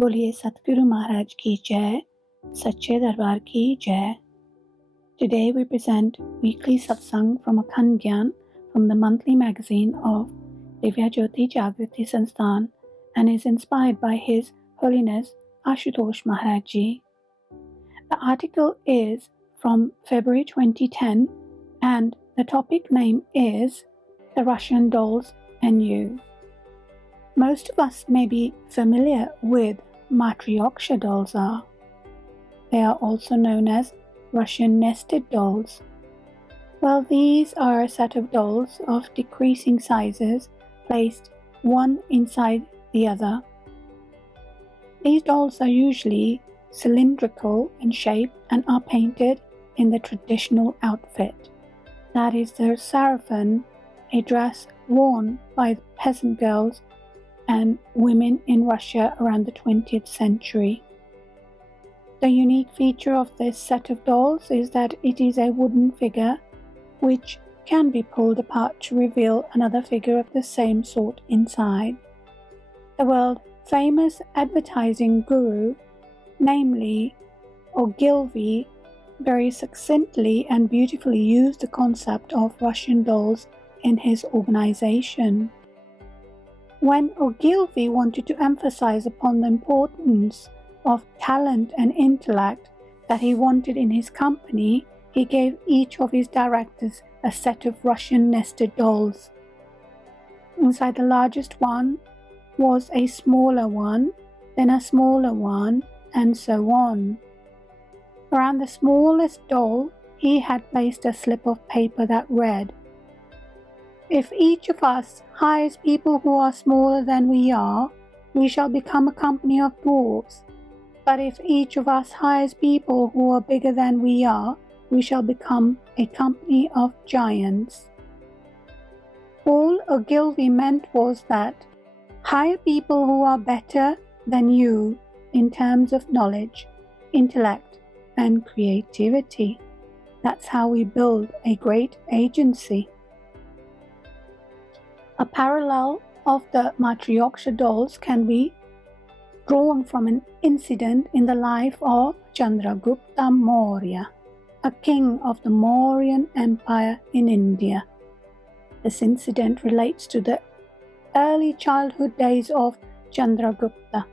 बोलिए सतगुरु महाराज की जय, सच्चे दरबार की जय. Today we present weekly Satsang from Akhand Gyan from the monthly magazine of Divya Jyoti Jagriti Sansthan and is inspired by His Holiness Ashutosh Maharaj Ji. The article is from February 2010 and the topic name is The Russian Dolls and You. Most of us may be familiar with matryoksha dolls are. They are also known as Russian nested dolls. Well, these are a set of dolls of decreasing sizes placed one inside the other. These dolls are usually cylindrical in shape and are painted in the traditional outfit. That is the sarafan, a dress worn by peasant girls and women in Russia around the 20th century. The unique feature of this set of dolls is that it is a wooden figure which can be pulled apart to reveal another figure of the same sort inside. The world-famous advertising guru, namely Ogilvy, very succinctly and beautifully used the concept of Russian dolls in his organization. When Ogilvy wanted to emphasize upon the importance of talent and intellect that he wanted in his company, he gave each of his directors a set of Russian nested dolls. Inside the largest one was a smaller one, then a smaller one, and so on. Around the smallest doll, he had placed a slip of paper that read, "If each of us hires people who are smaller than we are, we shall become a company of dwarves. But if each of us hires people who are bigger than we are, we shall become a company of giants." All Ogilvy meant was that hire people who are better than you in terms of knowledge, intellect, and creativity. That's how we build a great agency. A parallel of the matryoksha dolls can be drawn from an incident in the life of Chandragupta Maurya, a king of the Mauryan Empire in India. This incident relates to the early childhood days of Chandragupta.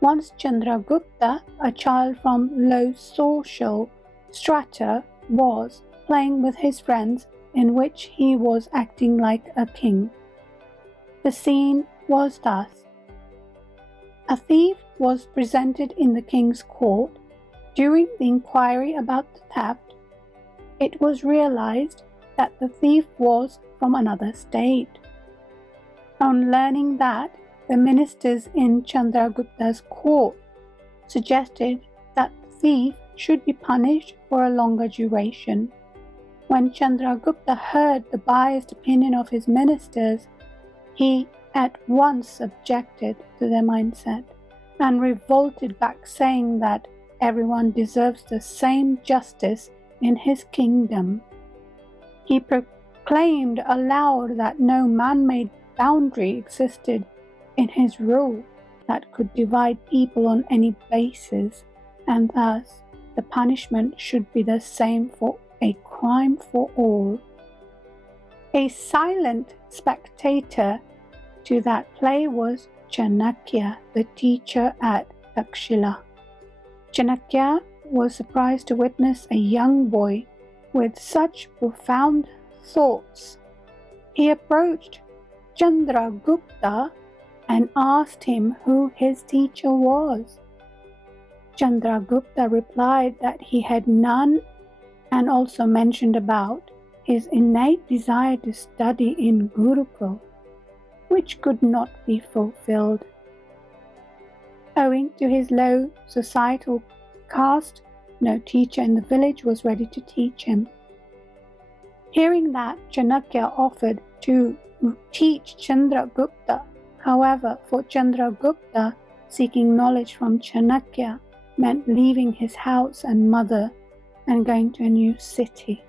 Once Chandragupta, a child from low social strata, was playing with his friends in which he was acting like a king. The scene was thus. A thief was presented in the king's court. During the inquiry about the theft, it was realized that the thief was from another state. On learning that, the ministers in Chandragupta's court suggested that the thief should be punished for a longer duration. When Chandragupta heard the biased opinion of his ministers, he at once objected to their mindset and revolted back, saying that everyone deserves the same justice in his kingdom. He proclaimed aloud that no man-made boundary existed in his rule that could divide people on any basis, and thus the punishment should be the same for a crime for all. A silent spectator to that play was Chanakya, the teacher at Takshila. Chanakya was surprised to witness a young boy with such profound thoughts. He approached Chandragupta and asked him who his teacher was. Chandragupta replied that he had none, and also mentioned about his innate desire to study in Gurukul, which could not be fulfilled. Owing to his low societal caste, no teacher in the village was ready to teach him. Hearing that, Chanakya offered to teach Chandragupta. However, for Chandragupta, seeking knowledge from Chanakya meant leaving his house and mother and going to a new city.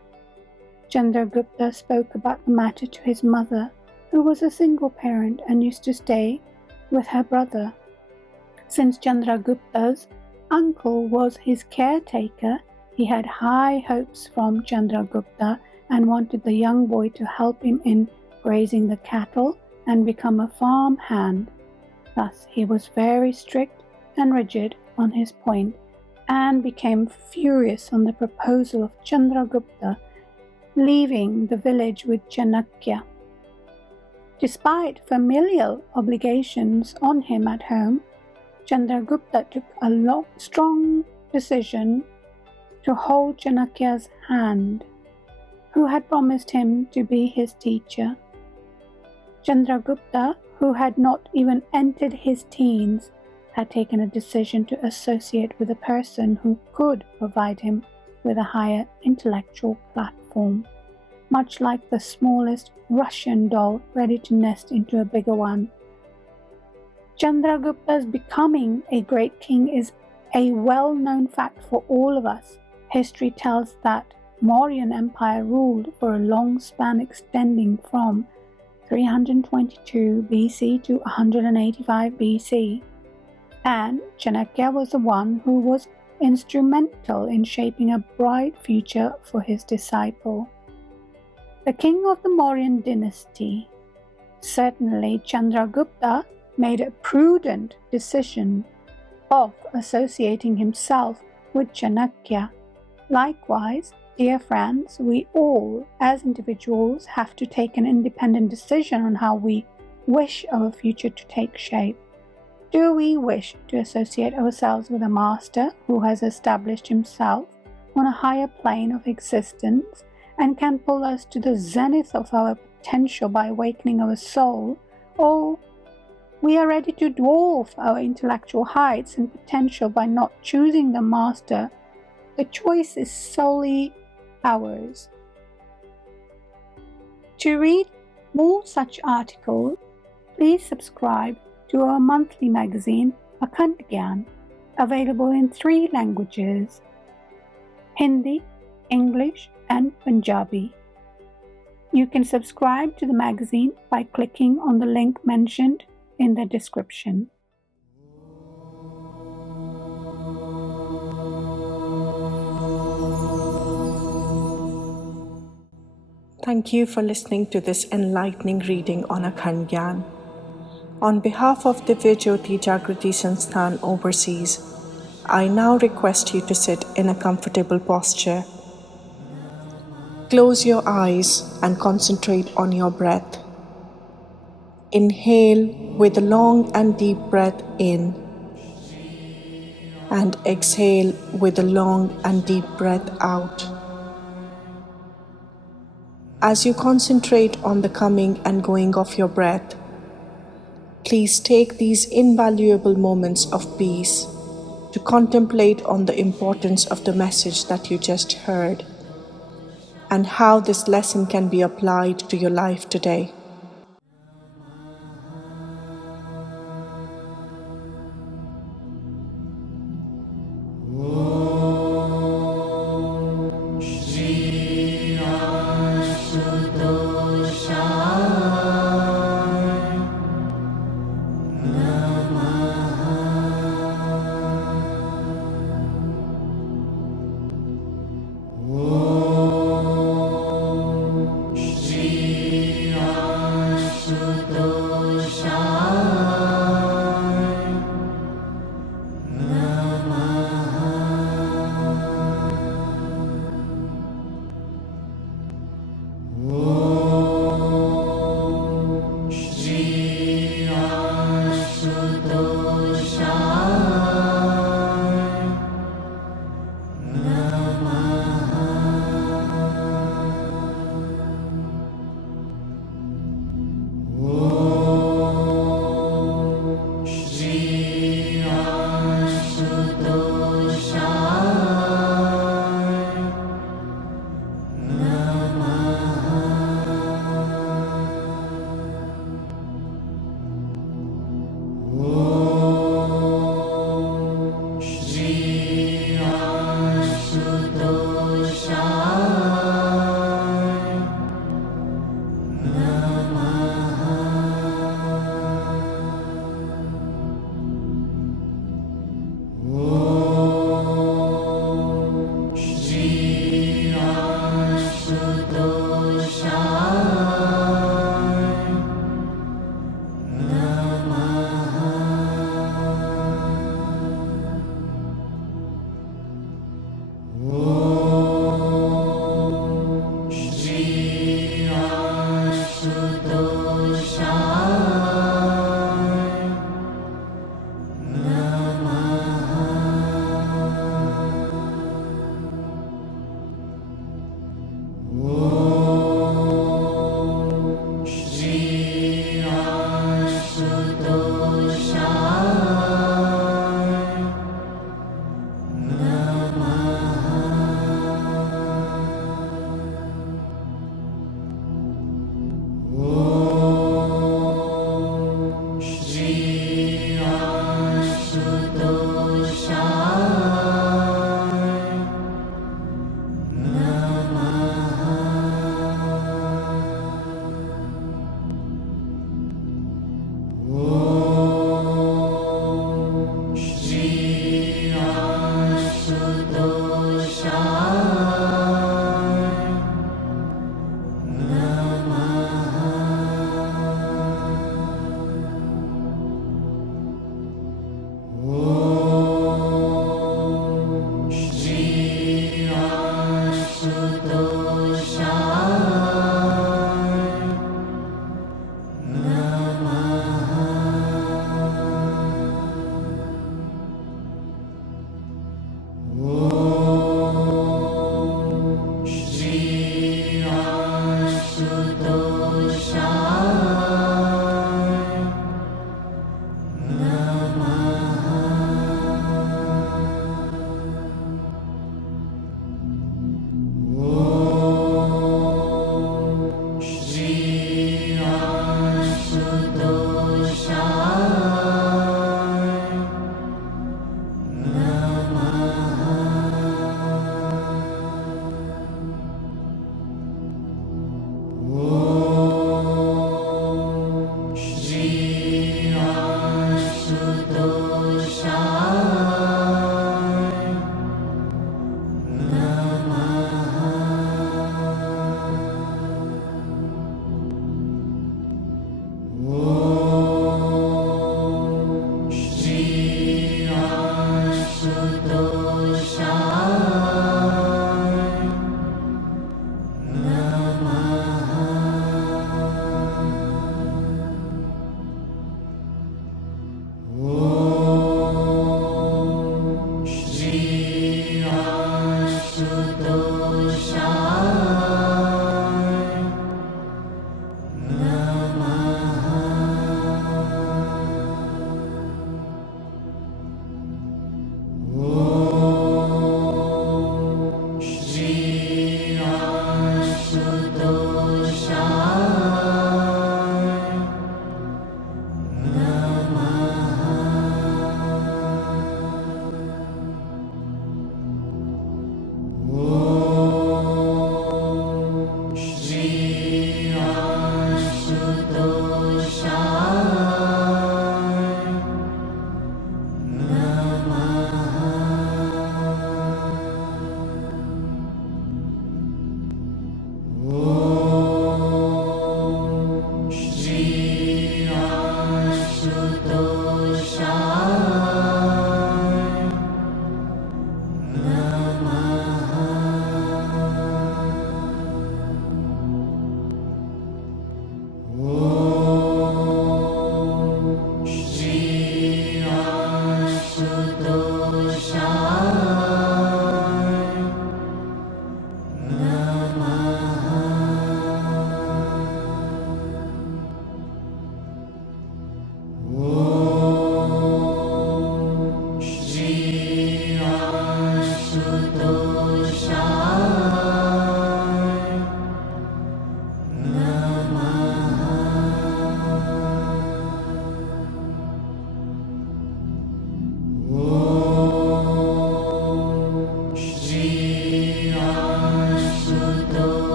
Chandragupta spoke about the matter to his mother, who was a single parent and used to stay with her brother. Since Chandragupta's uncle was his caretaker, he had high hopes from Chandragupta and wanted the young boy to help him in grazing the cattle and become a farm hand. Thus he was very strict and rigid on his point and became furious on the proposal of Chandragupta leaving the village with Chanakya. Despite familial obligations on him at home, Chandragupta took a strong decision to hold Chanakya's hand, who had promised him to be his teacher. Chandragupta, who had not even entered his teens, had taken a decision to associate with a person who could provide him with a higher intellectual platform, much like the smallest Russian doll ready to nest into a bigger one. Chandragupta's becoming a great king is a well-known fact for all of us. History tells that Mauryan Empire ruled for a long span extending from 322 BC to 185 BC, and Chanakya was the one who was instrumental in shaping a bright future for his disciple. The king of the Mauryan dynasty, certainly Chandragupta, made a prudent decision of associating himself with Chanakya. Likewise, dear friends, we all as individuals have to take an independent decision on how we wish our future to take shape. Do we wish to associate ourselves with a master who has established himself on a higher plane of existence and can pull us to the zenith of our potential by awakening our soul, or we are ready to dwarf our intellectual heights and potential by not choosing the master? The choice is solely ours. To read more such articles, please subscribe to our monthly magazine, Akhand Gyan, available in 3 languages: Hindi, English, and Punjabi. You can subscribe to the magazine by clicking on the link mentioned in the description. Thank you for listening to this enlightening reading on Akhand Gyan. On behalf of Divya Jyoti Jagriti Sansthan Overseas, I now request you to sit in a comfortable posture. Close your eyes and concentrate on your breath. Inhale with a long and deep breath in, and exhale with a long and deep breath out. As you concentrate on the coming and going of your breath, please take these invaluable moments of peace to contemplate on the importance of the message that you just heard and how this lesson can be applied to your life today. Shri Ashutosh Shri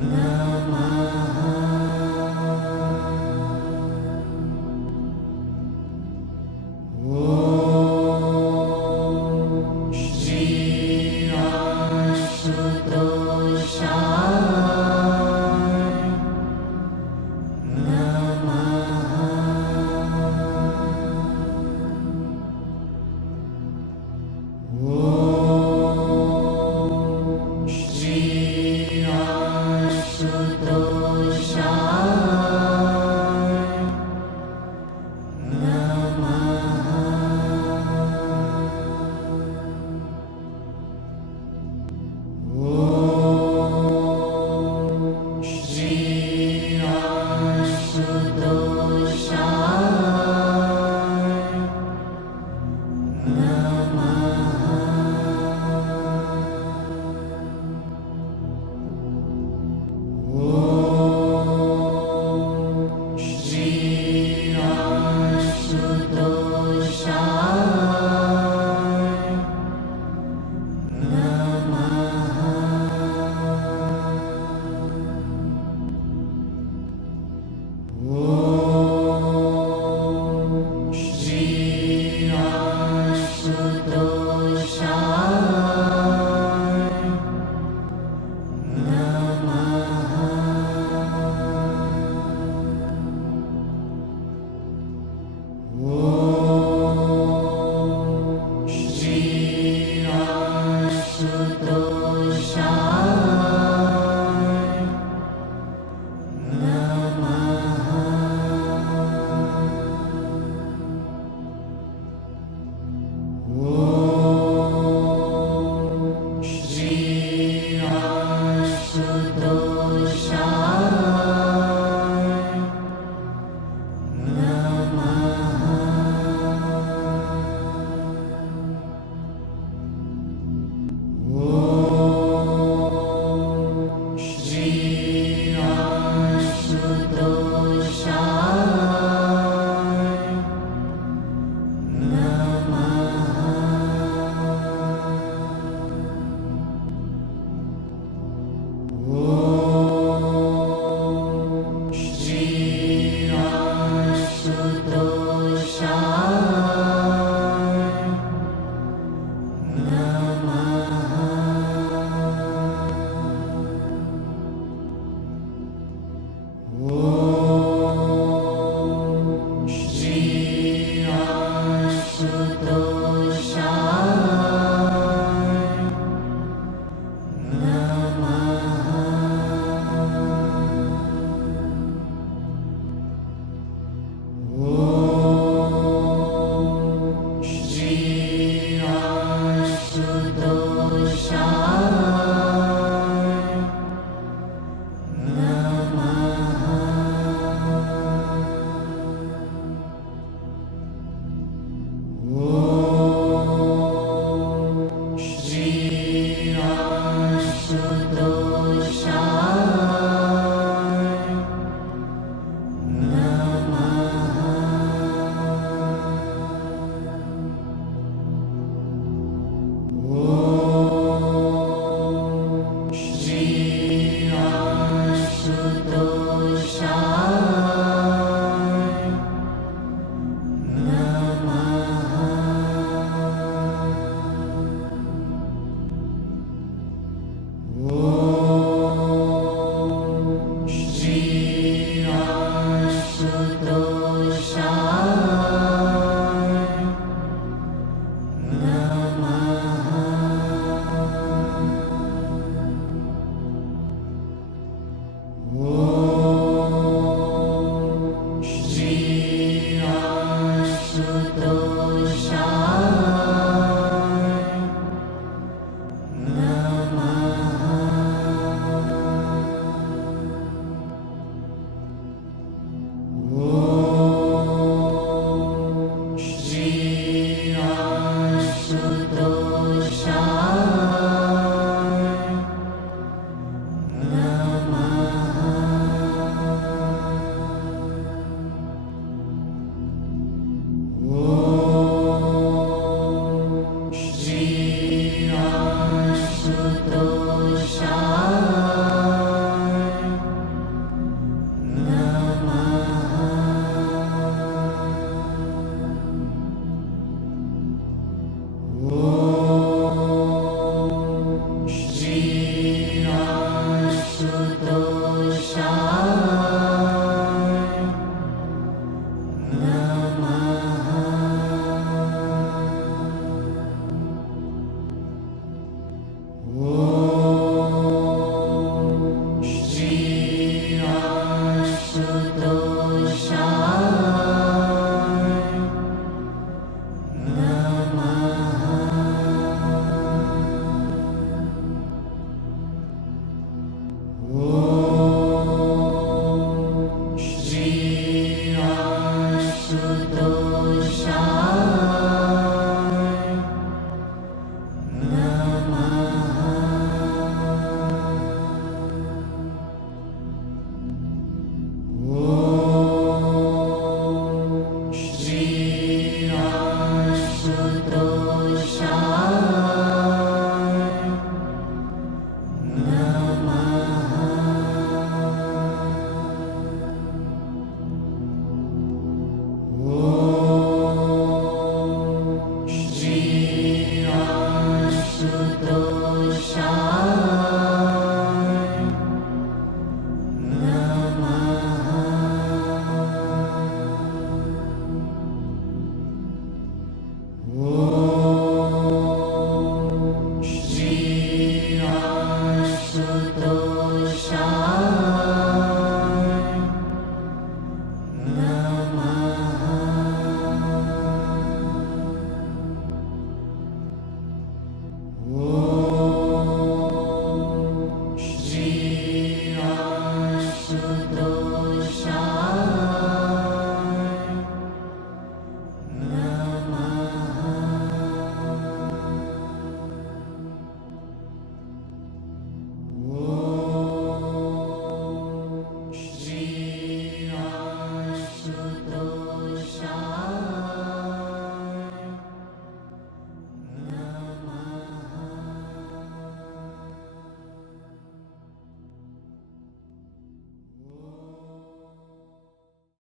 Na